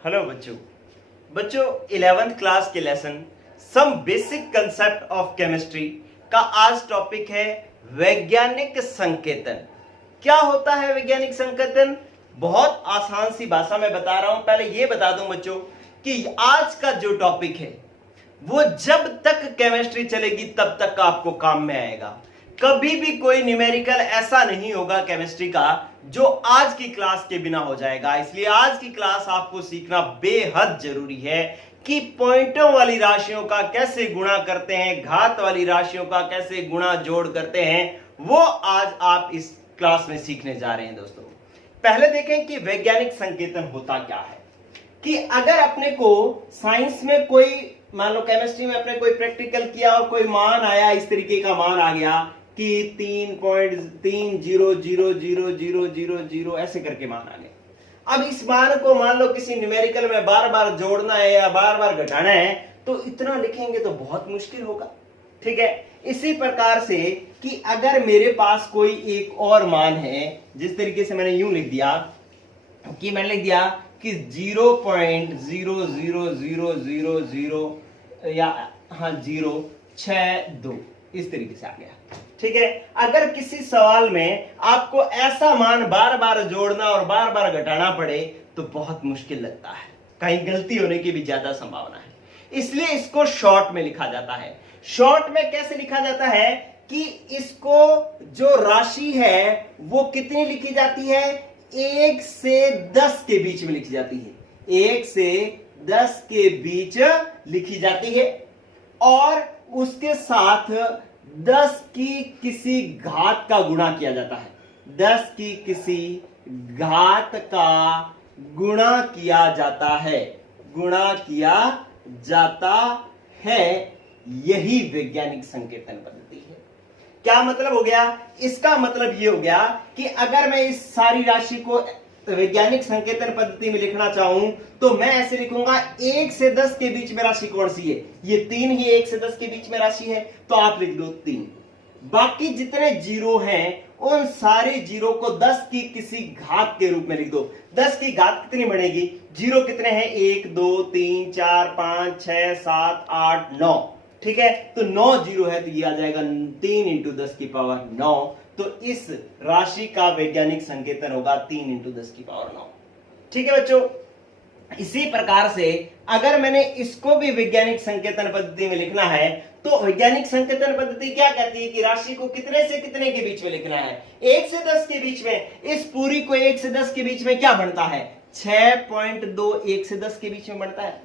Hello बच्चों। बच्चों 11th class के lesson some basic concept of chemistry का आज टॉपिक है वैज्ञानिक संकेतन। क्या होता है वैज्ञानिक संकेतन? बहुत आसान सी भाषा में बता रहा हूं। पहले यह बता दूं बच्चों कि आज का जो टॉपिक है वो जब तक केमिस्ट्री चलेगी तब तक आपको काम में आएगा। कभी भी कोई न्यूमेरिकल ऐसा नहीं होगा केमिस्ट्री का जो आज की क्लास के बिना हो जाएगा। इसलिए आज की क्लास आपको सीखना बेहद जरूरी है कि पॉइंटों वाली राशियों का कैसे गुणा करते हैं, घात वाली राशियों का कैसे गुणा जोड़ करते हैं, वो आज आप इस क्लास में सीखने जा रहे हैं। दोस्तों पहले देखें कि वैज्ञानिक संकेतन होता क्या है। कि अगर अपने को साइंस में कोई, मान लो केमिस्ट्री में अपने कोई प्रैक्टिकल किया और कोई मान आया, इस तरीके का मान आ गया कि 3.3000000 ऐसे करके मान आ गए। अब इस मान को मान लो किसी न्यूमेरिकल में बार बार जोड़ना है या बार बार घटाना है तो इतना लिखेंगे तो बहुत मुश्किल होगा। ठीक है, इसी प्रकार से कि अगर मेरे पास कोई एक और मान है, जिस तरीके से मैंने यूं लिख दिया कि मैंने लिख दिया कि 0.00000 या 062 इस तरीके से आ गया। ठीक है, अगर किसी सवाल में आपको ऐसा मान बार बार जोड़ना और बार बार घटाना पड़े तो बहुत मुश्किल लगता है, कहीं गलती होने की भी ज्यादा संभावना है। इसलिए इसको शॉर्ट में लिखा जाता है। शॉर्ट में कैसे लिखा जाता है कि इसको जो राशि है वो कितनी लिखी जाती है, 1 से 10 के बीच में लिखी जाती है। 1 से 10 के बीच लिखी जाती है और उसके साथ 10 की किसी घात का गुणा किया जाता है। 10 की किसी घात का गुणा किया जाता है, गुणा किया जाता है। यही वैज्ञानिक संकेतन पद्धति है। क्या मतलब हो गया? इसका मतलब यह हो गया कि अगर मैं इस सारी राशि को वैज्ञानिक संकेतन पद्धति में लिखना चाहूं तो मैं ऐसे लिखूंगा, 1 से 10 के बीच में राशि कौन सी है? ये 3 ही 1 से 10 के बीच में राशि है, तो आप लिख दो 3। बाकी जितने जीरो हैं उन सारे जीरो को 10 की किसी घात के रूप में लिख दो। 10 की घात कितनी बनेगी? जीरो कितने हैं? 1 2 3 4 5 6 7 8 9। ठीक है, तो 9 जीरो है तो ये आ जाएगा 3 × 10 की पावर 9। तो इस राशि का वैज्ञानिक संकेतन होगा 3 × 10 की पावर 9। ठीक है बच्चों, इसी प्रकार से अगर मैंने इसको भी वैज्ञानिक संकेतन पद्धति में लिखना है तो वैज्ञानिक संकेतन पद्धति क्या कहती है कि राशि को कितने से कितने के बीच में लिखना है? 1 से 10 के बीच में। इस पूरी को 1 से 10 के बीच में क्या बनता है? 6.2। 1 से 10 के बीच में बनता है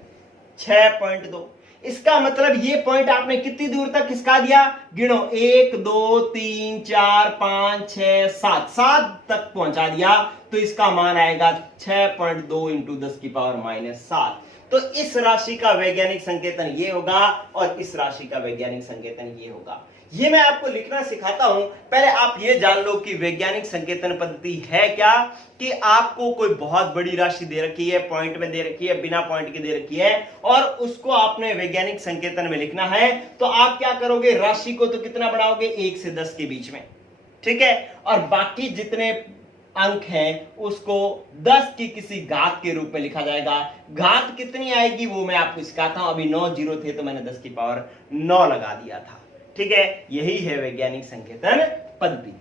6.2। इसका मतलब ये पॉइंट आपने कितनी दूर तक खिसका दिया? गिनो, 1 2 3 4 5 6 7 तक पहुंचा दिया तो इसका मान आएगा 6.2 × 10 की पावर -7। तो इस राशि का वैज्ञानिक संकेतन ये होगा और इस राशि का वैज्ञानिक संकेतन ये होगा। ये मैं आपको लिखना सिखाता हूं। पहले आप ये जान लो कि वैज्ञानिक संकेतन पद्धति है क्या। कि आपको कोई बहुत बड़ी राशि दे रखी है, पॉइंट में दे रखी है, बिना पॉइंट के दे रखी है और उसको आपने वैज्ञानिक संकेतन में लिखना है तो आप क्या करोगे? राशि को तो कितना बढ़ाओगे? 1 से 10 के बीच में। ठीक है, और बाकी जितने अंक हैं उसको 10 की किसी घात के रूप में लिखा जाएगा। घात कितनी आएगी वो मैं आपको सिखाता हूं। अभी 9 जीरो थे तो मैंने 10 की पावर 9 लगा दिया था। ठीक है, यही है वैज्ञानिक संकेतन पद्धति।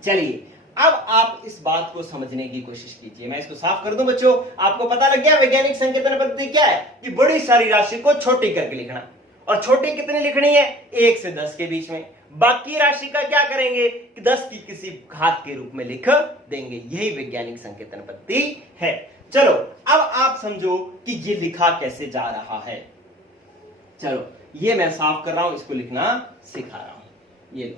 चलिए अब आप इस बात को समझने की कोशिश कीजिए। मैं इसको साफ कर दूं बच्चों, आपको पता लग गया वैज्ञानिक संकेतन पद्धति क्या है? कि बड़ी सारी राशि को छोटी करके लिखना। और छोटी कितनी लिखनी है? 1 से 10 के बीच में। बाकी राशि का क्या करेंगे कि 10 की किसी घात के रूप में लिख देंगे। यही वैज्ञानिक संकेतन पद्धति है। चलो अब आप समझो कि ये लिखा कैसे जा रहा है। चलो ये मैं साफ कर रहा हूं, इसको लिखना सिखा रहा हूं। ये लो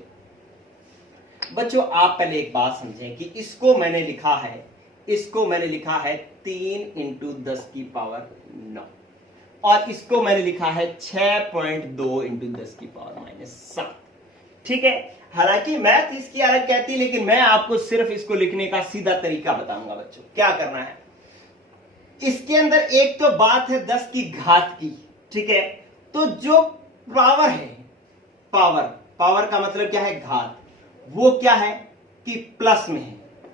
बच्चों, आप पहले एक बात समझें कि इसको मैंने लिखा है, इसको मैंने लिखा है 3 × 10 की पावर 9 और इसको मैंने लिखा है 6.2 × 10 की पावर -7। ठीक है, हालांकि मैथ इसकी अलग कहती है लेकिन मैं आपको सिर्फ इसको लिखने का सीधा तरीका बताऊंगा बच्चों। क्या करना है, इसके अंदर एक तो बात है 10 की घात की। ठीक है, तो जो पावर है, पावर का मतलब क्या है? घात। वो क्या है कि प्लस में है।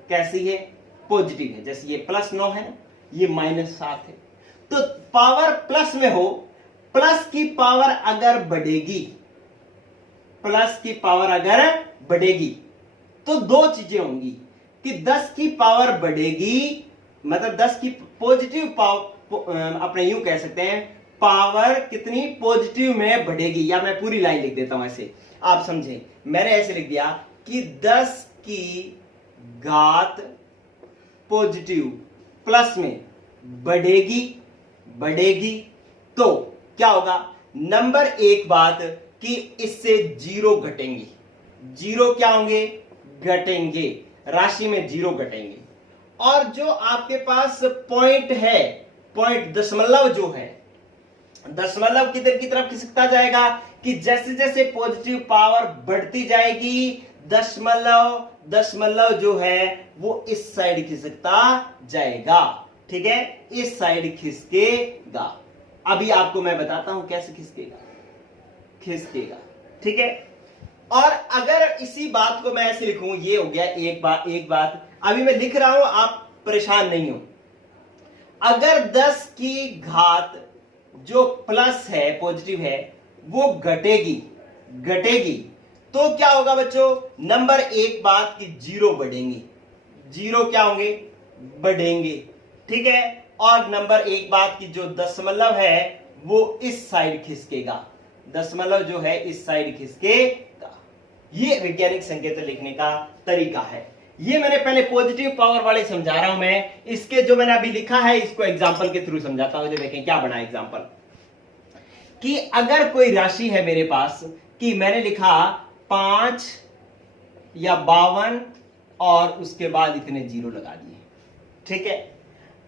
कैसी है? पॉजिटिव है। जैसे ये +9 है ये -7 है। तो पावर प्लस में हो, प्लस की पावर अगर बढ़ेगी, प्लस की पावर अगर बढ़ेगी तो दो चीजें होंगी कि 10 की पावर बढ़ेगी, मतलब 10 की पॉजिटिव पावर, अपने यूं कह सकते हैं पावर कितनी पॉजिटिव में बढ़ेगी, या मैं पूरी लाइन लिख देता हूं ऐसे आप समझें। मैंने ऐसे लिख दिया कि 10 की घात पॉजिटिव प्लस में बढ़ेगी तो क्या होगा, नंबर एक बात कि इससे जीरो घटेंगे, जीरो क्या होंगे, घटेंगे, राशि में जीरो घटेंगे। और जो आपके पास पॉइंट है, पॉइंट दशमलव जो है, दशमलव किधर की तरफ खिसकता जाएगा कि जैसे जैसे पॉजिटिव पावर बढ़ती जाएगी दशमलव जो है वो इस साइड खिसकता जाएगा। ठीक है, इस साइड खिसकेगा। अभी आपको मैं बताता हूं कैसे खिसकेगा। ठीक है, और अगर इसी बात को मैं ऐसे लिखूं, ये हो गया एक बात अभी मैं लिख रहा हूं, आप परेशान नहीं हो। अगर 10 की घात जो प्लस है, पॉजिटिव है, वो घटेगी तो क्या होगा बच्चों, नंबर एक बात कि जीरो बढ़ेंगे, जीरो क्या होंगे, बढ़ेंगे। ठीक है, और नंबर एक बात की जो दशमलव है वो इस साइड खिसकेगा, दशमलव जो है इस साइड खिसकेगा। ये वैज्ञानिक संकेतन लिखने का तरीका है। ये मैंने पहले पॉजिटिव पावर वाले समझा रहा हूं मैं, इसके जो मैंने अभी लिखा है इसको एग्जांपल के थ्रू समझाता हूं। देखें क्या बना एग्जांपल, कि अगर कोई राशि है मेरे पास कि मैंने लिखा 5 या 52 और उसके बाद इतने जीरो लगा दिए। ठीक है,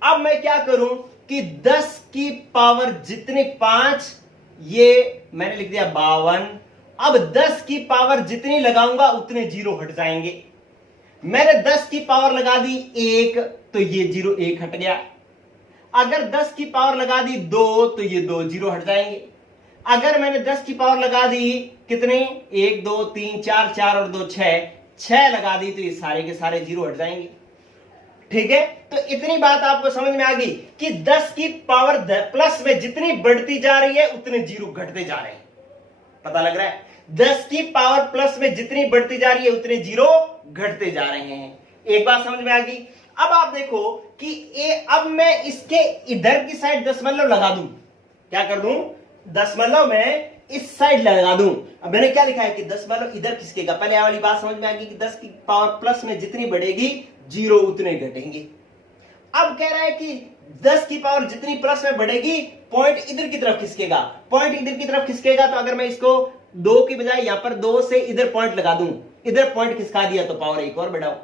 अब मैं क्या करूं कि 10 की पावर जितने 5, ये मैंने लिख दिया 52, अब 10 की पावर जितनी लगाऊंगा उतने जीरो हट जाएंगे। मैंने 10 की पावर लगा दी 1 तो ये जीरो 1 हट गया। अगर 10 की पावर लगा दी 2 तो ये 2 जीरो हट जाएंगे। अगर मैंने 10 की पावर लगा दी कितने, 1 2 3 4, 4 और 2 6 लगा दी तो ये सारे के सारे जीरो हट जाएंगे। ठीक है, तो इतनी बात आपको समझ में आ गई कि 10 की पावर प्लस में जितनी बढ़ती जा रही है उतने जीरो घटते जा रहे हैं। पता लग रहा है, 10 की पावर प्लस में जितनी बढ़ती जा रही है उतने जीरो घटते जा रहे हैं। एक बात समझ में आ गई। अब आप देखो कि अब मैं इसके इधर की साइड दशमलव लगा दूं, क्या कर दूं, दशमलव में इस साइड लगा दूं। अब मैंने क्या लिखा है कि दशमलव इधर खिसकेगा। पहले वाली बात समझ में आ गई कि 10 की पावर प्लस में जितनी बढ़ेगी जीरो उतने घटेंगे। अब कह रहा है कि 10 की पावर जितनी प्लस में बढ़ेगी पॉइंट इधर की तरफ खिसकेगा, पॉइंट इधर की तरफ खिसकेगा। तो अगर मैं इसको 2 की बजाय यहां पर 2 से इधर पॉइंट लगा दूं, इधर पॉइंट खिसका दिया तो पावर एक और बढ़ाओ।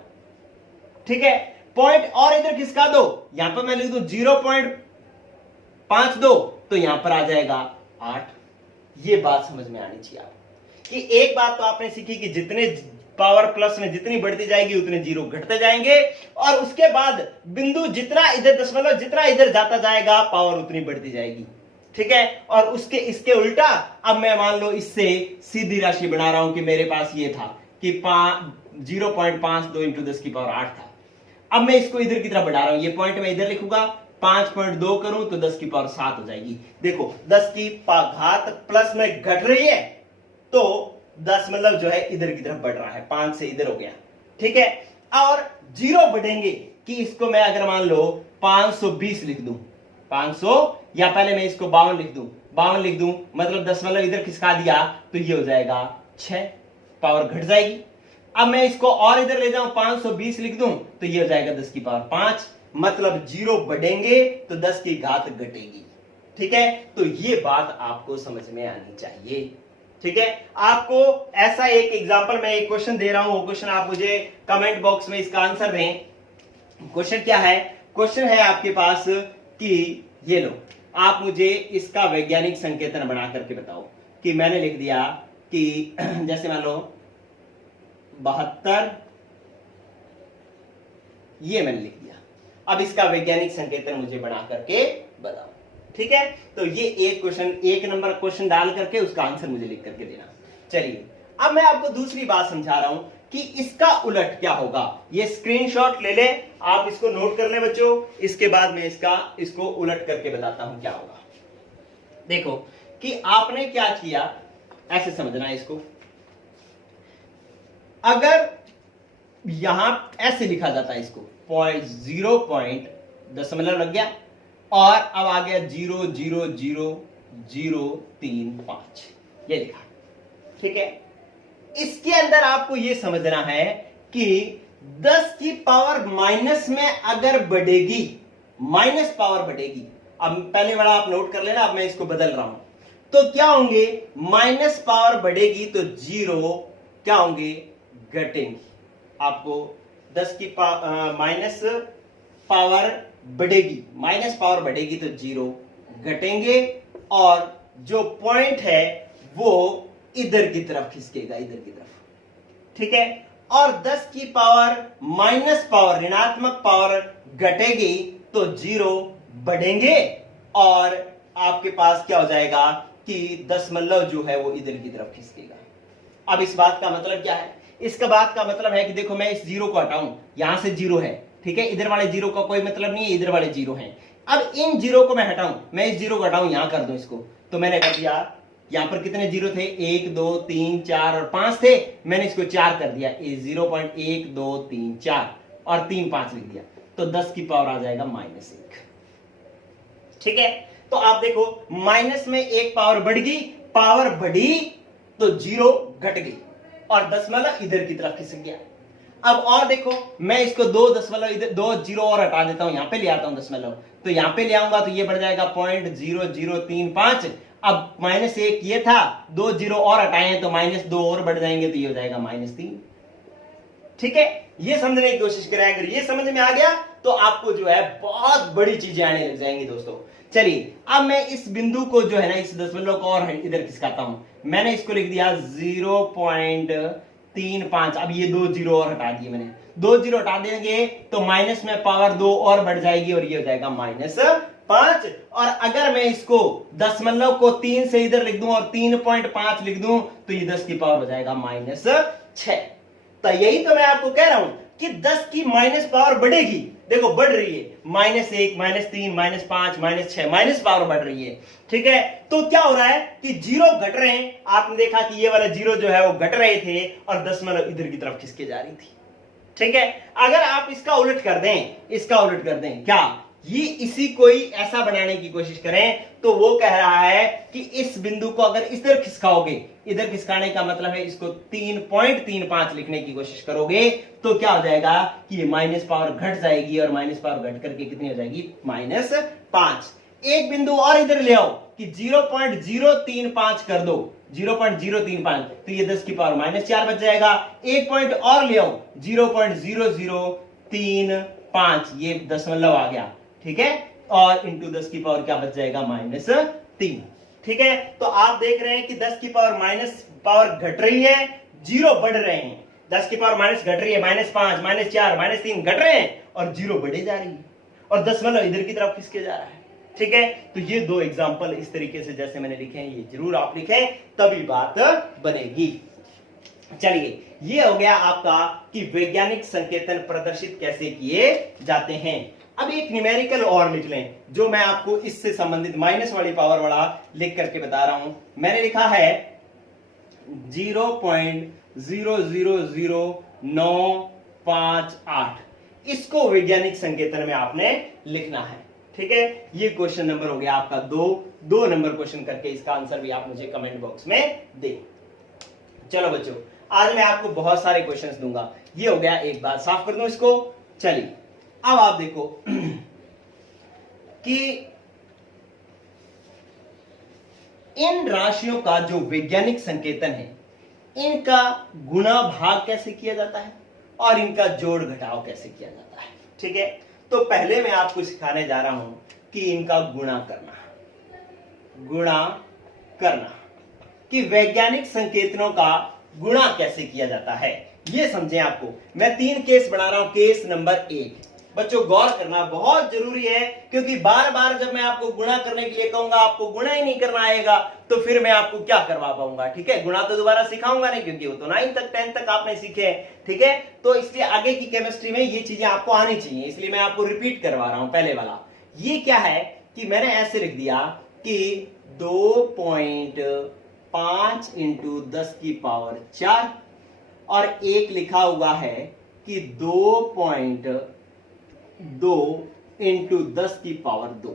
ठीक है, पॉइंट और इधर खिसका दो, यहां पर मैं लिख दूं 0.52 तो यहां पर आ जाएगा 8। ये बात समझ में आनी चाहिए आपको कि एक बात तो आपने सीखी कि जितने पावर प्लस में जितनी बढ़ती जाएगी उतने जीरो घटते जाएंगे, और उसके बाद बिंदु जितना इधर दशमलव जितना इधर जाता जाएगा पावर उतनी बढ़ती जाएगी। ठीक है, और उसके इसके उल्टा अब मैं मान लो इससे सीधी राशि बना रहा हूं कि मेरे पास ये था कि 0.52 इंटू 10 की पावर 8 था। अब मैं इसको इधर की तरफ बढ़ा रहा हूं, ये पॉइंट मैं इधर लिखूंगा, 5.2 करूं तो 10 की पावर 7 हो जाएगी। देखो 10 की घात प्लस में घट रही है तो दशमलव जो है इधर की तरफ बढ़ रहा है, 5 से इधर हो गया। ठीक है, और जीरो बढ़ेंगे कि इसको मैं अगर मान लो 520 लिख दूं, 500, या पहले मैं इसको 52 लिख दूं, 52 लिख दूं, मतलब दशमलव इधर खिसका दिया तो ये हो जाएगा 6, पावर घट जाएगी। अब मैं इसको और इधर ले जाऊं 520 लिख दूं तो ये हो जाएगा 10 की पावर 5, मतलब जीरो बढ़ेंगे तो 10 की घात घटेगी। ठीक है, तो ये बात आपको समझ में आनी चाहिए। ठीक है, आपको ऐसा एक एग्जांपल मैं एक क्वेश्चन दे रहा हूं, वो क्वेश्चन आप मुझे कमेंट बॉक्स में इसका आंसर दें। क्वेश्चन क्या है, क्वेश्चन है आपके पास कि ये लो, आप मुझे इसका वैज्ञानिक संकेतन बना करके बताओ। कि मैंने लिख दिया कि जैसे मान लो 72, ये मैंने लिख दिया। अब इसका वैज्ञानिक संकेतन मुझे बना करके बताओ। ठीक है, तो ये एक क्वेश्चन, एक नंबर क्वेश्चन डाल करके उसका आंसर मुझे लिख करके देना। चलिए अब मैं आपको दूसरी बात समझा रहा हूं कि इसका उलट क्या होगा। ये स्क्रीनशॉट ले ले, आप इसको नोट कर ले बच्चों, इसके बाद मैं इसको उलट करके बताता हूं क्या होगा। देखो कि आपने क्या किया, ऐसे समझना है इसको। अगर यहां ऐसे लिखा जाता है इसको 0.0 लग गया और अब आ गया 0.00035 ये लिखा, ठीक है। इसके अंदर आपको यह समझना है कि 10 की पावर माइनस में अगर बढ़ेगी, माइनस पावर बढ़ेगी, अब पहले वाला आप नोट कर लेना, अब मैं इसको बदल रहा हूं, तो क्या होंगे, माइनस पावर बढ़ेगी तो जीरो क्या होंगे, घटेंगे। आपको 10 की माइनस पावर बढ़ेगी, माइनस पावर बढ़ेगी तो जीरो घटेंगे और जो पॉइंट है वो इधर की तरफ खिसकेगा, इधर की तरफ, ठीक है। और 10 की पावर माइनस पावर, ऋणात्मक पावर घटेगी तो जीरो बढ़ेंगे और आपके पास क्या हो जाएगा कि दशमलव जो है वो इधर की तरफ खिसकेगा। अब इस बात का मतलब क्या है, इसका बात का मतलब है कि देखो मैं इस जीरो को हटाऊं, यहां से जीरो है, ठीक है, इधर वाले जीरो का कोई मतलब नहीं है, इधर वाले जीरो हैं। अब इन जीरो को मैं हटाऊं, मैं इस जीरो को हटाऊं, यहां कर दूं इसको, तो मैंने कर दिया, यहां पर कितने जीरो थे, 1 2 3 4 और 5 थे, मैंने इसको 4 कर दिया, 0.1 2 3 4 और 3 5 लिख दिया, तो 10 की पावर आ जाएगा -1, ठीक है। तो आप देखो माइनस में एक पावर बढ़ गई, पावर बढ़ी तो जीरो घट गई और दशमलव इधर की तरफ खिसक गया। अब और देखो मैं इसको 2 दशमलव इधर 2 जीरो और हटा देता हूं, यहां पे ले आता हूं दशमलव, तो यहां पे ले आऊंगा तो ये बढ़ जाएगा 0.0035। अब -1 ये था, 2 जीरो और हटाए हैं तो -2 और बढ़ जाएंगे तो ये हो जाएगा -3, ठीक है। ये समझने की कोशिश करें, अगर ये समझ में आ गया तो आपको जो है बहुत बड़ी चीजें आने लग जाएंगी दोस्तों। चलिए अब मैं इस बिंदु को जो है ना, इस दशमलव को और इधर खिसकाता हूं, मैंने इसको लिख दिया 0.35। अब ये 2 जीरो और हटा दिए मैंने, 2 जीरो हटा देंगे तो माइनस में पावर 2 और बढ़ जाएगी और ये हो जाएगा -5। और अगर मैं इसको दशमलव को 3 से इधर लिख दूं और 3.5 लिख दूं तो ये 10 की पावर हो जाएगा -6। तो यही तो मैं आपको कह रहा हूं कि 10 की माइनस पावर बढ़ेगी, देखो बढ़ रही है, -1 -3 -5 -6 माइनस पावर बढ़ रही है, ठीक है। तो क्या हो रहा है कि जीरो घट रहे हैं, आपने देखा कि ये वाला जीरो जो है वो घट रहे थे और दशमलव इधर की तरफ खिसके जा रही थी, ठीक है। अगर आप इसका उलट कर दें, इसका उलट कर दें, क्या ये इसी को ही ऐसा बनाने की कोशिश करें तो वो कह रहा है कि इस बिंदु को अगर इधर खिसकाओगे, इधर खिसकाने का मतलब है इसको 3.35 लिखने की कोशिश करोगे तो क्या हो जाएगा कि ये माइनस पावर घट जाएगी और माइनस पावर घट करके कितनी हो जाएगी, -5। एक बिंदु और इधर ले आओ कि 0.035 कर दो, 0.035, तो ये 10 की पावर -4 बच जाएगा। एक पॉइंट और ले आओ 0.0035, ये दशमलव आ गया, ठीक है, और इंटू 10 की पावर क्या बच जाएगा, -3, ठीक है। तो आप देख रहे हैं कि 10 की पावर माइनस पावर घट रही है, जीरो बढ़ रहे हैं, 10 की पावर माइनस घट रही है, -5 -4 -3 घट रहे हैं और जीरो बढ़े जा रही है और दशमलव इधर की तरफ खिसके जा रहा है, ठीक है। तो ये दो एग्जांपल इस तरीके से जैसे मैंने लिखे हैं ये जरूर आप लिखें, तभी बात बनेगी। चलिए ये हो गया आपका कि वैज्ञानिक संकेतन प्रदर्शित कैसे किए जाते हैं। अब एक न्यूमेरिकल और लिख लें जो मैं आपको इससे संबंधित माइनस वाली पावर वाला लिख करके बता रहा हूं। मैंने लिखा है 0.000958, इसको वैज्ञानिक संकेतन में आपने लिखना है, ठीक है। ये क्वेश्चन नंबर हो गया आपका 2 नंबर क्वेश्चन करके इसका आंसर भी आप मुझे कमेंट बॉक्स में दें। चलो बच्चों आज मैं आपको बहुत सारे क्वेश्चंस दूंगा, ये हो गया, एक बार साफ कर दूं इसको। चलिए अब आप देखो कि इन राशियों का जो वैज्ञानिक संकेतन है इनका गुणा भाग कैसे किया जाता है और इनका जोड़ घटाव कैसे किया जाता है, ठीक है। तो पहले मैं आपको सिखाने जा रहा हूं कि इनका गुणा करना कि वैज्ञानिक संकेतनों का गुणा कैसे किया जाता है, ये समझें। आपको मैं 3 केस बना रहा हूं। केस नंबर 1, बच्चों गौर करना बहुत जरूरी है, क्योंकि बार बार जब मैं आपको गुणा करने के लिए कहूंगा आपको गुणा ही नहीं करना आएगा तो फिर मैं आपको क्या करवा पाऊंगा। ठीक है, गुणा तो दोबारा सिखाऊंगा नहीं, क्योंकि वो तो 9 तक 10 तक आपने सीखे हैं। ठीक है, तो इसलिए आगे की केमिस्ट्री में ये चीजें आपको आनी चाहिए, इसलिए मैं आपको रिपीट करवा रहा हूं। पहले वाला ये क्या है कि मैंने ऐसे लिख दिया कि 2.5 इंटू 10 की पावर 4 और एक लिखा हुआ है कि 2.2 इंटू 10 की पावर 2।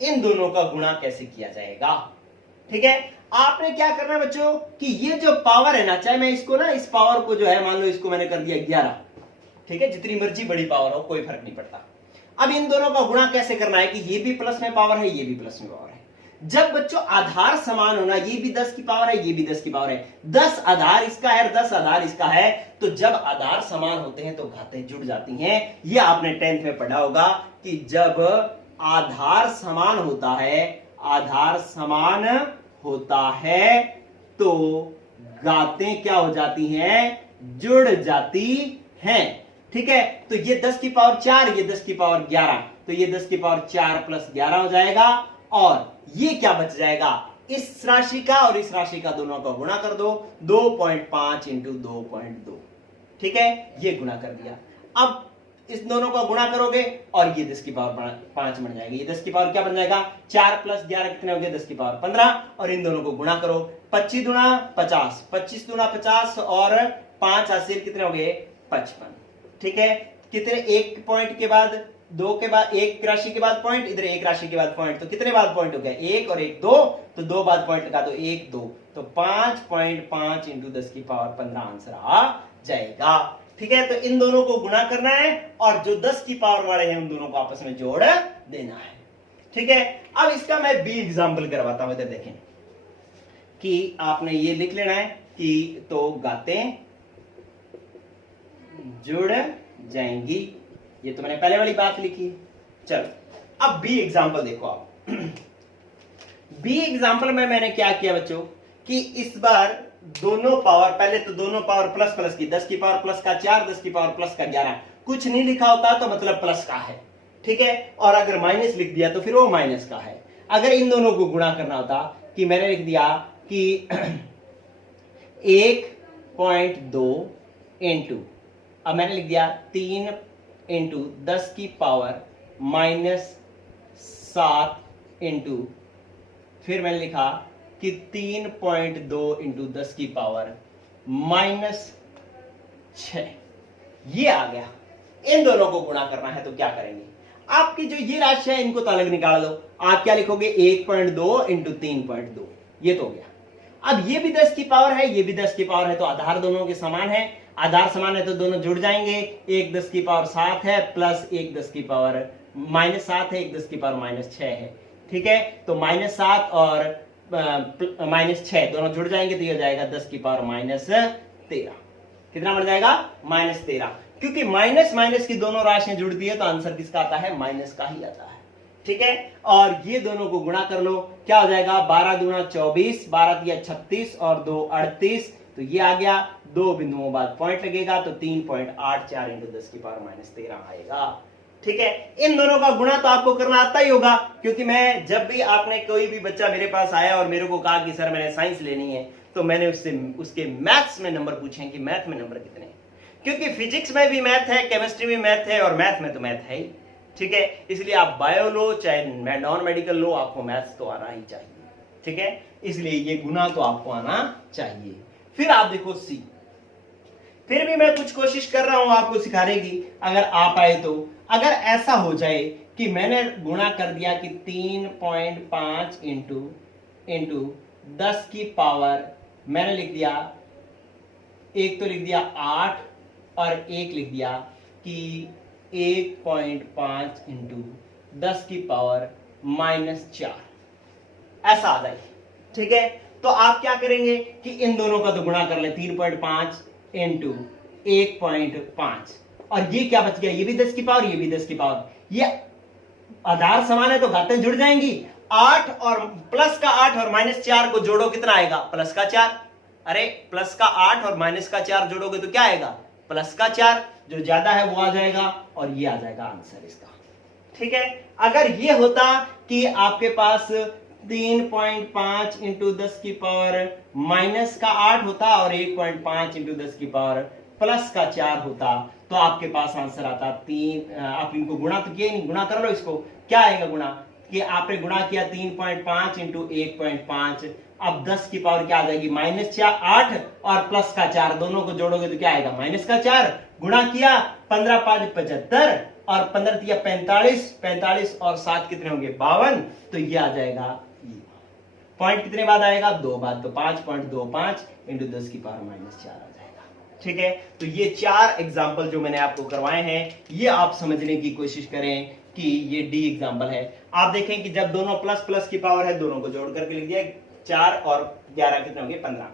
इन दोनों का गुणा कैसे किया जाएगा? ठीक है, आपने क्या करना है बच्चों कि ये जो पावर है ना, चाहे मैं इसको ना इस पावर को जो है मान लो इसको मैंने कर दिया 11, ठीक है, जितनी मर्जी बड़ी पावर हो कोई फर्क नहीं पड़ता। अब इन दोनों का गुणा कैसे करना है कि ये भी प्लस में पावर है, ये भी प्लस में पावर है। जब बच्चों आधार समान होना, ये भी 10 की पावर है, ये भी 10 की पावर है, 10 आधार इसका है, 10 आधार इसका है, तो जब आधार समान होते हैं तो घातें जुड़ जाती हैं। ये आपने 10th में पढ़ा होगा कि जब आधार समान होता है, आधार समान होता है तो घातें क्या हो जाती हैं? जुड़ जाती हैं। ठीक है, तो ये 10 की पावर 4, ये 10 की पावर 11, तो ये 10 की पावर 4 प्लस 11 हो जाएगा, और ये क्या बच जाएगा? इस राशि का और इस राशि का दोनों का गुणा कर दो, 2.5 इंटू 2.2। ठीक है, ये गुणा कर दिया। अब इस दोनों का गुणा करोगे और ये 10 की पावर 5 बन जाएगी। ये 10 की पावर क्या बन जाएगा? 4 प्लस 11 कितने हो गए? 10 की पावर 15, और इन दोनों को गुणा करो, 25 दूना 50, 25 दूना 50 और 5 हासिल कितने हो गए? 55। ठीक है, कितने? एक पॉइंट के बाद, 2 के बाद, एक राशि के बाद पॉइंट, इधर एक राशि के बाद पॉइंट, तो कितने बाद पॉइंट हो गया? 1 और 1 2, तो 2 बाद पॉइंट लगा दो, 1 2, तो 5.5 इंटू 10 की पावर 15 आंसर आ जाएगा। ठीक है, तो इन दोनों को गुणा करना है और जो 10 की पावर वाले हैं उन दोनों को आपस में जोड़ देना है। ठीक है, अब इसका मैं बी एग्जाम्पल करवाता हूं। इधर देखें कि आपने ये लिख लेना है कि तो गातें जुड़ जाएंगी, ये तो मैंने पहले वाली बात लिखी। चलो अब बी एग्जाम्पल देखो आप। बी एग्जाम्पल में मैंने क्या किया बच्चों कि इस बार दोनों पावर, पहले तो दोनों पावर प्लस प्लस की, 10 की पावर प्लस का 4, 10 की पावर प्लस का 11, कुछ नहीं लिखा होता तो मतलब प्लस का है। ठीक है, और अगर माइनस लिख दिया तो फिर वो माइनस का है। अगर इन दोनों को गुणा करना होता कि मैंने लिख दिया कि 1.2 इंटू, अब मैंने लिख दिया 3 इंटू 10 की पावर -7 इंटू, फिर मैंने लिखा कि 3.2 इंटू 10 की पावर -6, ये आ गया। इन दोनों को गुणा करना है तो क्या करेंगे? आपकी जो ये राशि है इनको तो अलग निकाल दो। आप क्या लिखोगे? 1.2 इंटू 3.2, ये तो हो गया। अब ये भी 10 की पावर है, ये भी 10 की पावर है, तो आधार दोनों के समान है। आधार समान है तो दोनों जुड़ जाएंगे। एक 10 की पावर 7 है प्लस एक 10 की पावर -7 है, एक 10 की पावर -6 है। ठीक है, तो -7 और -6 दोनों जुड़ जाएंगे तो ये हो जाएगा 10 की पावर -13। कितना बढ़ जाएगा? -13, क्योंकि माइनस माइनस की दोनों राशियां जुड़ती है तो आंसर किसका आता है? माइनस का ही आता है। ठीक है, और ये दोनों को गुणा कर लो, क्या हो जाएगा? 12 दूना 24, 12 दिया 36 और 2 38, तो ये आ गया। 2 बिंदुओं बाद पॉइंट लगेगा तो 3.84 इंटू 10 की पावर -13 आएगा। ठीक है, इन दोनों का गुणा तो आपको करना आता ही होगा, क्योंकि मैं जब भी आपने कोई भी बच्चा मेरे पास आया और मेरे को कहा कि सर मैंने साइंस लेनी है, तो मैंने उससे उसके मैथ्स में नंबर पूछे कि मैथ में नंबर कितने, क्योंकि फिजिक्स में भी मैथ है, केमिस्ट्री में मैथ है और मैथ में तो मैथ है ही। ठीक है, इसलिए आप बायो लो चाहे नॉन मेडिकल लो, आपको मैथ्स तो आना ही चाहिए। ठीक है, इसलिए ये गुना तो आपको आना चाहिए। फिर आप देखो सी, फिर भी मैं कुछ कोशिश कर रहा हूं आपको सिखाने की, अगर आप आए तो। अगर ऐसा हो जाए कि मैंने गुणा कर दिया कि 3.5 इंटू 10 की पावर, मैंने लिख दिया, एक तो लिख दिया 8 और एक लिख दिया कि 1.5 इंटू 10 की पावर -4, ऐसा आ जाए। ठीक है, तो आप क्या करेंगे कि इन दोनों का तो गुणा कर ले, 3.5 इंटू 1.5, और ये क्या बच गया? ये भी 10 की पावर, ये भी 10 की पावर, ये आधार समान है तो घातें जुड़ जाएंगी। 8 और प्लस का 8 और -4 को जोड़ो, कितना आएगा? प्लस का 4। अरे प्लस का 8 और माइनस का 4 जोड़ोगे तो क्या आएगा? प्लस का 4। जो ज्यादा है वो आ जाएगा और ये आ जाएगा आंसर इसका। ठीक है, अगर ये होता कि आपके पास 3.5 इंटू 10 की पावर माइनस का 8 होता और 1.5 इंटू 10 की पावर प्लस का 4 होता तो आपके पास आंसर आता 3। आप इनको गुणा तो किए नहीं, गुणा कर लो इसको, क्या आएगा गुणा कि आपने गुणा किया 3.5 इंटू 1.5। अब 10 की पावर क्या आ जाएगी -8 और प्लस का 4, दोनों को जोड़ोगे तो क्या आएगा माइनस का 4। गुणा किया 15 5 75 और 15 तिया 45, 45 और 7 कितने होंगे 52, तो ये आ जाएगा। पॉइंट कितने बाद आएगा 2 बाद, तो 5.25 इंटू 10 की पावर -4 आ जाएगा। ठीक है, तो ये 4 एग्जाम्पल जो मैंने आपको करवाए हैं ये आप समझने की कोशिश करें कि ये डी एग्जाम्पल है। आप देखें कि जब दोनों प्लस प्लस की पावर है दोनों को जोड़ करके लिख दिया, 4 और 11 कितने होंगे 15।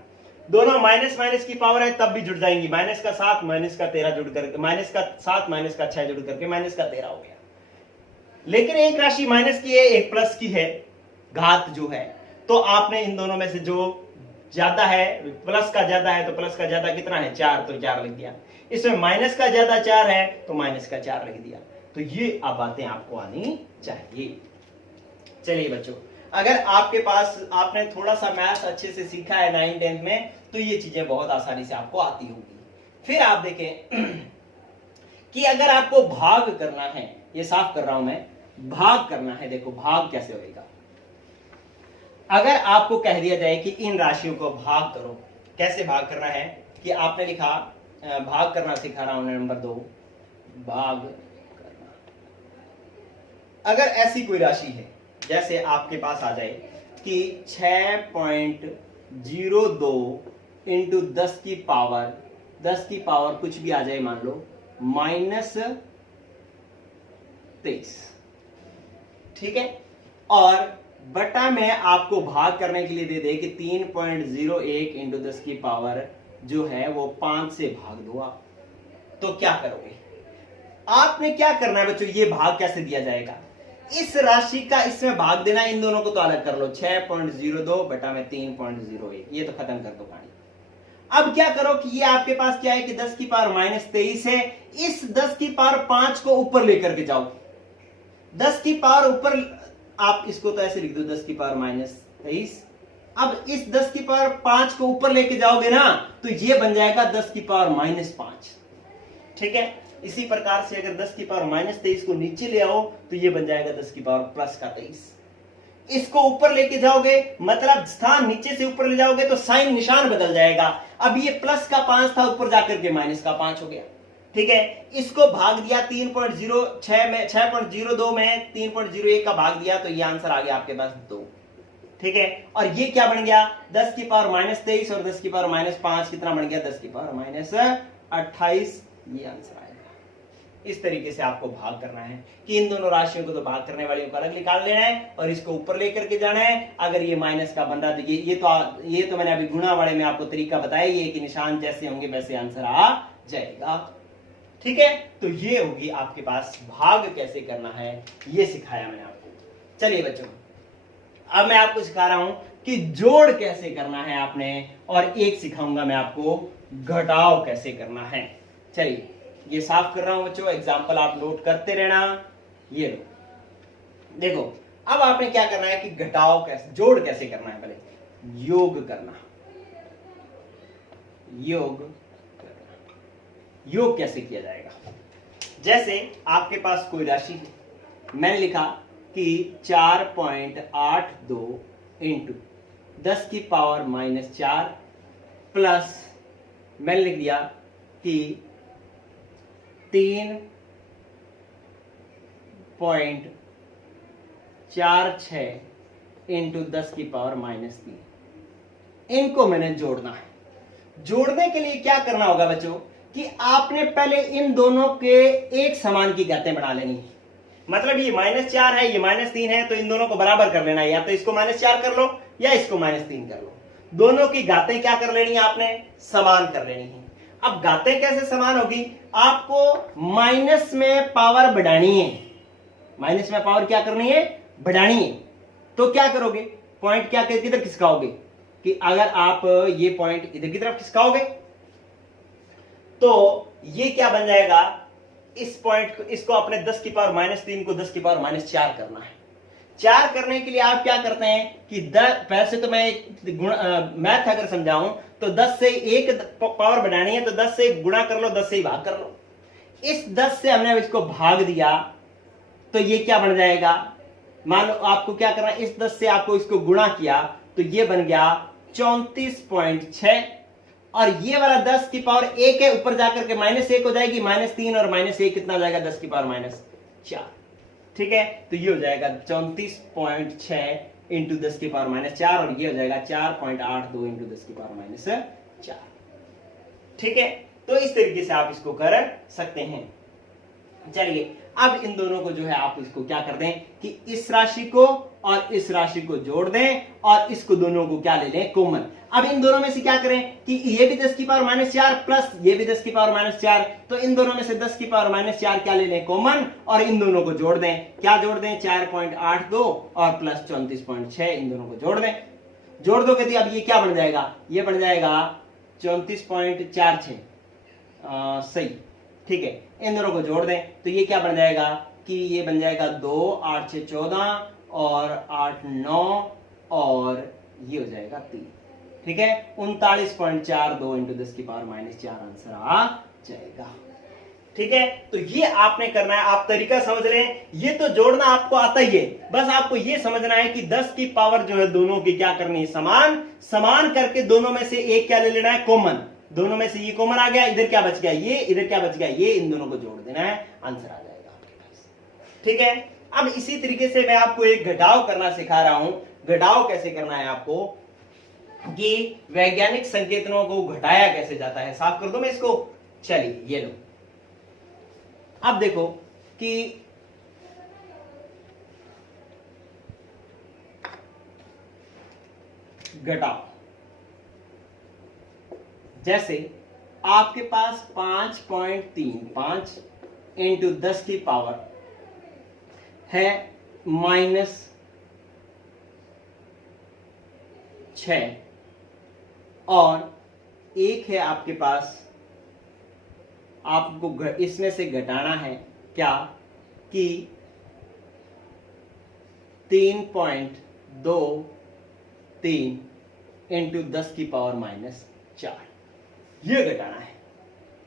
दोनों माइनस माइनस की पावर है तब भी जुड़ जाएंगी, माइनस का 7 माइनस का 13 जुड़ करके, माइनस का 7 माइनस का 6 जुड़ करके माइनस का 13 हो गया। लेकिन एक राशि माइनस की है एक प्लस की है, घात जो है, तो आपने इन दोनों में से जो ज्यादा है, प्लस का ज्यादा है तो प्लस का ज्यादा कितना है 4, तो 4 लिख दिया। इसमें माइनस का ज्यादा 4 है तो माइनस का 4 लिख दिया। तो ये अब बातें आपको आनी चाहिए। चलिए बच्चों, अगर आपके पास आपने थोड़ा सा मैथ अच्छे से सीखा है 9th 10th में तो ये चीजें बहुत आसानी से आपको आती होगी। फिर आप देखें कि अगर आपको भाग करना है, ये साफ कर रहा हूं मैं, भाग करना है, देखो भाग कैसे होगा। अगर आपको कह दिया जाए कि इन राशियों को भाग करो, कैसे भाग करना है कि आपने लिखा, भाग करना सिखा रहा हूं नंबर 2, भाग करना। अगर ऐसी कोई राशि है जैसे आपके पास आ जाए कि 6.02 इंटू 10 की पावर कुछ भी आ जाए, मान लो -23, ठीक है, और बटा में आपको भाग करने के लिए दे दे कि 3.01 इंटू 10 की पावर जो है वो 5 से भाग दो आप, तो क्या करोगे? आपने क्या करना है बच्चों, ये भाग कैसे दिया जाएगा, इस राशि का इसमें भाग देना, इन दोनों को तो अलग कर लो, 6.02 बटा में 3.01, ये तो खत्म कर दो कहानी। अब क्या करो कि ये आपके पास क्या है कि 10 की पावर -23 है, इस 10 की पावर 5 को ऊपर लेकर के जाओ, 10 की पावर ऊपर, आप इसको तो ऐसे लिख दो 10 की पावर -23। अब इस 10 की पावर 5 को ऊपर लेके जाओगे ना तो ये बन जाएगा 10 की पावर -5, ठीक है। इसी प्रकार से अगर 10 की पावर -23 को नीचे ले आओ तो ये बन जाएगा 10 की पावर +23। इसको ऊपर लेके जाओगे मतलब स्थान नीचे से ऊपर ले जाओगे तो साइन निशान बदल जाएगा। अब ये प्लस का 5 था, ऊपर जाकर के माइनस का 5 हो गया, ठीक है। इसको भाग दिया 3.06 में, 6.02 में 3.01 का भाग दिया तो ये आंसर आ गया आपके पास 2, ठीक है। और ये क्या बन गया 10 की पावर -23 और 10 की पावर -5 कितना बन गया 10 की पावर -28, ये आंसर आएगा। इस तरीके से आपको भाग करना है कि इन दोनों राशियों को तो भाग करने वालियों को अलग निकाल लेना है और इसको ऊपर लेकर के जाना है। अगर ये माइनस का बन रहा है तो ये तो मैंने अभी गुणा वाले में आपको तरीका बताया, ये कि निशान जैसे होंगे वैसे आंसर आ जाएगा, ठीक है। तो ये होगी आपके पास भाग कैसे करना है, ये सिखाया मैंने आपको। चलिए बच्चों, अब मैं आपको सिखा रहा हूं कि जोड़ कैसे करना है आपने, और एक सिखाऊंगा मैं आपको घटाव कैसे करना है। चलिए ये साफ कर रहा हूं बच्चों, एग्जाम्पल आप नोट करते रहना। ये लो, देखो अब आपने क्या करना है कि घटाव कैसे, जोड़ कैसे करना है, पहले योग करना, योग कैसे किया जाएगा। जैसे आपके पास कोई राशि है, मैंने लिखा कि 4.82 इंटू 10 की पावर -4 प्लस मैंने लिख दिया कि 3.46 इंटू 10 की पावर -3। इनको मैंने जोड़ना है। जोड़ने के लिए क्या करना होगा बच्चों कि आपने पहले इन दोनों के एक समान की घातें बना लेनी है। मतलब ये -4 है, ये -3 है, तो इन दोनों को बराबर कर लेना है, या तो इसको -4 कर लो या इसको -3 कर लो। दोनों की घातें क्या कर लेनी है आपने, समान कर लेनी है। अब घातें कैसे समान होगी, आपको माइनस में पावर बढ़ानी है, माइनस में पावर क्या करनी है, बढ़ानी है। तो क्या करोगे, पॉइंट क्या किधर खिसकाओगे कि अगर आप ये पॉइंट इधर की तरफ खिसकाओगे तो ये क्या बन जाएगा, इस पॉइंट को, इसको अपने 10 की पावर -3 को 10 की पावर -4 करना है। 4 करने के लिए आप क्या करते हैं कि वैसे तो मैं मैथ अगर समझाऊं तो 10 से 1 पावर बढ़ानी है तो 10 से गुणा कर लो, 10 से ही भाग कर लो। इस 10 से हमने इसको भाग दिया तो ये क्या बन जाएगा, मान लो आपको क्या करना है, इस 10 से आपको इसको गुणा किया तो ये बन गया 34.6, और ये वाला 10 की पावर 1 है, ऊपर जाकर के -1 हो जाएगी, -3 और -1 कितना हो जाएगा, 10 की पावर -4। ठीक है, तो ये हो जाएगा 34.6 इंटू 10 की पावर -4, और ये हो जाएगा 4.82 इंटू 10 की पावर -4। ठीक है, तो इस तरीके से आप इसको कर सकते हैं। चलिए अब इन दोनों को जो है आप इसको क्या कर दें कि इस राशि को और इस राशि को जोड़ दें और इसको दोनों को क्या ले लें, कॉमन। अब इन दोनों में से क्या करें कि ये भी 10 की पावर -4 प्लस ये भी 10 की पावर -4, तो इन दोनों में से 10 की पावर -4 क्या ले लें, कॉमन, और इन दोनों को जोड़ दें। क्या जोड़ दें, 4.82 और प्लस 34.6, इन दोनों को जोड़ दें। जोड़ दो कहती अब ये क्या बन जाएगा, ये बन जाएगा 34.46, सही। ठीक है, इन दोनों को जोड़ दें तो ये क्या बन जाएगा कि ये बन जाएगा 2, 8 6 14 और 8 9 और ये हो जाएगा 3। ठीक है, 39.42 इंटू 10 की पावर -4 आंसर आ जाएगा। ठीक है, तो ये आपने करना है, आप तरीका समझ रहे हैं, ये तो जोड़ना आपको आता ही है, बस आपको ये समझना है कि 10 की पावर जो है दोनों की क्या करनी है, समान। समान करके दोनों में से एक क्या ले लेना है, कॉमन। दोनों में से ये कॉमन आ गया, इधर क्या बच गया, ये, इधर क्या बच गया, ये, इन दोनों को जोड़ देना है, आंसर आ जाएगा आपके पास। ठीक है, अब इसी तरीके से मैं आपको एक घटाव करना सिखा रहा हूं। घटाव कैसे करना है आपको, कि वैज्ञानिक संकेतनों को घटाया कैसे जाता है। साफ कर दो मैं इसको, चलिए ये लो। अब देखो कि घटाव, जैसे आपके पास 5.35 इंटू 10 की पावर है -6 और एक है आपके पास, आपको इसमें से घटाना है क्या कि 3.23 इंटू 10 की पावर -4, ये घटाना है।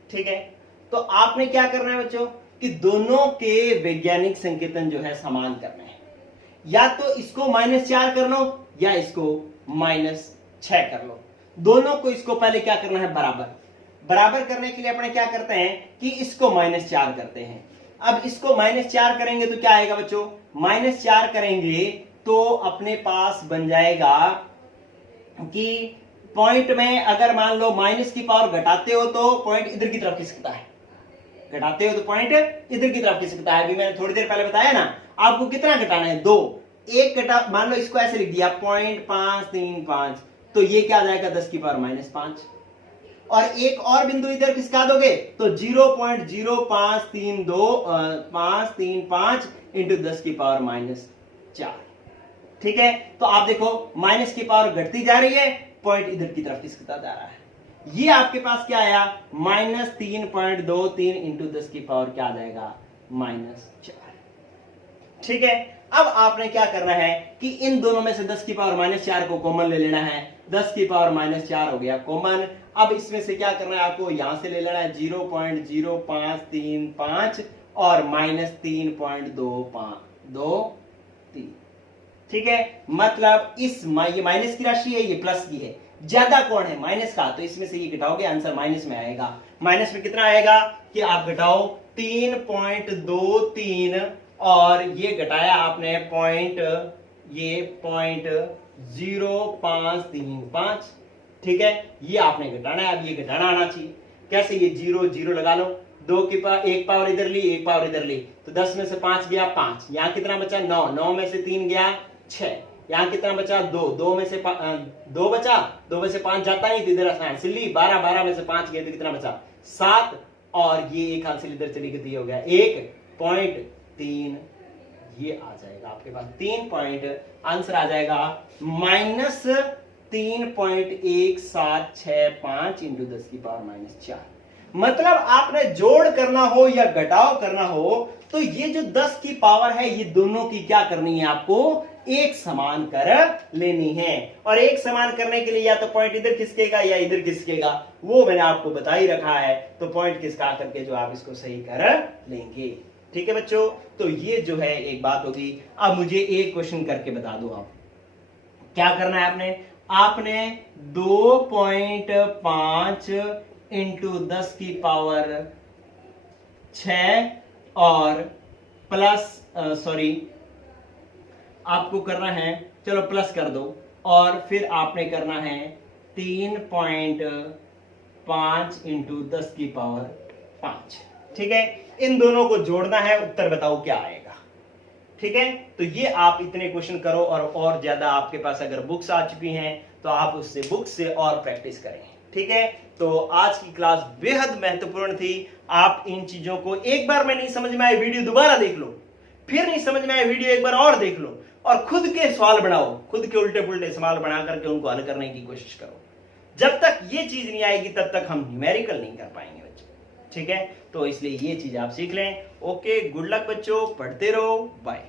ठीक है, तो आपने क्या करना है बच्चों कि दोनों के वैज्ञानिक संकेतन जो है समान करने हैं। या तो इसको -4 कर लो या इसको -6 कर लो, दोनों को इसको पहले क्या करना है, बराबर। बराबर करने के लिए अपने क्या करते हैं कि इसको -4 करते हैं। अब इसको -4 करेंगे तो क्या आएगा बच्चों, -4 करेंगे तो अपने पास बन जाएगा कि पॉइंट में अगर मान लो माइनस की पावर घटाते हो तो पॉइंट इधर की तरफ खिसकता है, घटाते हो तो पॉइंट इधर की तरफ खिसकता है। अभी मैंने थोड़ी देर पहले बताया ना, आपको कितना घटाना है, 2। एक घटा, मान लो इसको ऐसे लिख दिया 0.535, तो ये क्या आ जाएगा 10 की पावर -5, और एक और बिंदु इधर खिसका दोगे तो 0.0535 इंटू 10 की पावर -4। ठीक है, तो आप देखो माइनस की पावर घटती जा रही है, पॉइंट इधर की तरफ खिसकता जा रहा है। ये आपके पास क्या आया, -3.23 इंटू 10 की पावर क्या आ जाएगा, -4। ठीक है, अब आपने क्या करना है कि इन दोनों में से 10 की पावर -4 को कॉमन ले लेना है। 10 की पावर -4 हो गया कॉमन। अब इसमें से क्या करना है, आपको यहां से ले लेना है 0.0535 और -3.253। ठीक है, मतलब इस ये माइनस की राशि है, ये प्लस की है, ज्यादा कौन है, माइनस का, तो इसमें से ये घटाओगे आंसर माइनस में आएगा। माइनस में कितना आएगा कि आप घटाओ 3.23 और ये घटाया आपने पॉइंट, ये 0.0535। ठीक है, ये आपने घटाना है। अब ये घटाना आना चाहिए, कैसे, ये 0 0 लगा लो, 2 की पावर, एक पावर इधर ली, एक पावर इधर ली, तो 10 में से 5 गया 5, यहाँ कितना बचा 9, 9 में से 3 गया 6, यहाँ कितना बचा 2, 2 में से 2 बचा, 2 में से 5 जाता नहीं तो इधर हासिल ली, 12, 12 में से 5 गए तो कितना बचा 7, और ये एक हासिल इधर चली गई, हो गया 1.3, ये आ जाएगा आपके पास 3 पॉइंट, आंसर आ जाएगा -3.1765 इंटू 10 की पावर -4। मतलब आपने जोड़ करना हो या घटाव करना हो तो ये जो 10 की पावर है ये दोनों की क्या करनी है, आपको एक समान कर लेनी है। और एक समान करने के लिए या तो पॉइंट इधर खिसकेगा या इधर खिसकेगा, वो मैंने आपको बता ही रखा है। तो पॉइंट खिसका करके जो आप इसको सही कर लेंगे। ठीक है बच्चों, तो ये जो है एक बात होगी। अब मुझे एक क्वेश्चन करके बता दो, आप क्या करना है आपने 2.5 इंटू 10 की पावर 6 और प्लस आपको करना है, चलो प्लस कर दो, और फिर आपने करना है 3.5 इंटू 10 की पावर 5। ठीक है, इन दोनों को जोड़ना है, उत्तर बताओ क्या आएगा। ठीक है, तो ये आप इतने क्वेश्चन करो, और ज्यादा आपके पास अगर बुक्स आ चुकी हैं तो आप उससे बुक्स से और प्रैक्टिस करें। ठीक है, तो आज की क्लास बेहद महत्वपूर्ण थी। आप इन चीजों को एक बार में नहीं समझ में आए वीडियो दोबारा देख लो, फिर नहीं समझ में आए वीडियो एक बार और देख लो, और खुद के सवाल बनाओ, खुद के उल्टे पुल्टे सवाल बना करके उनको हल करने की कोशिश करो। जब तक ये चीज नहीं आएगी तब तक हम न्यूमेरिकल नहीं कर पाएंगे बच्चों। ठीक है, तो इसलिए ये चीज आप सीख लें। ओके, गुड लक बच्चों, पढ़ते रहो, बाय।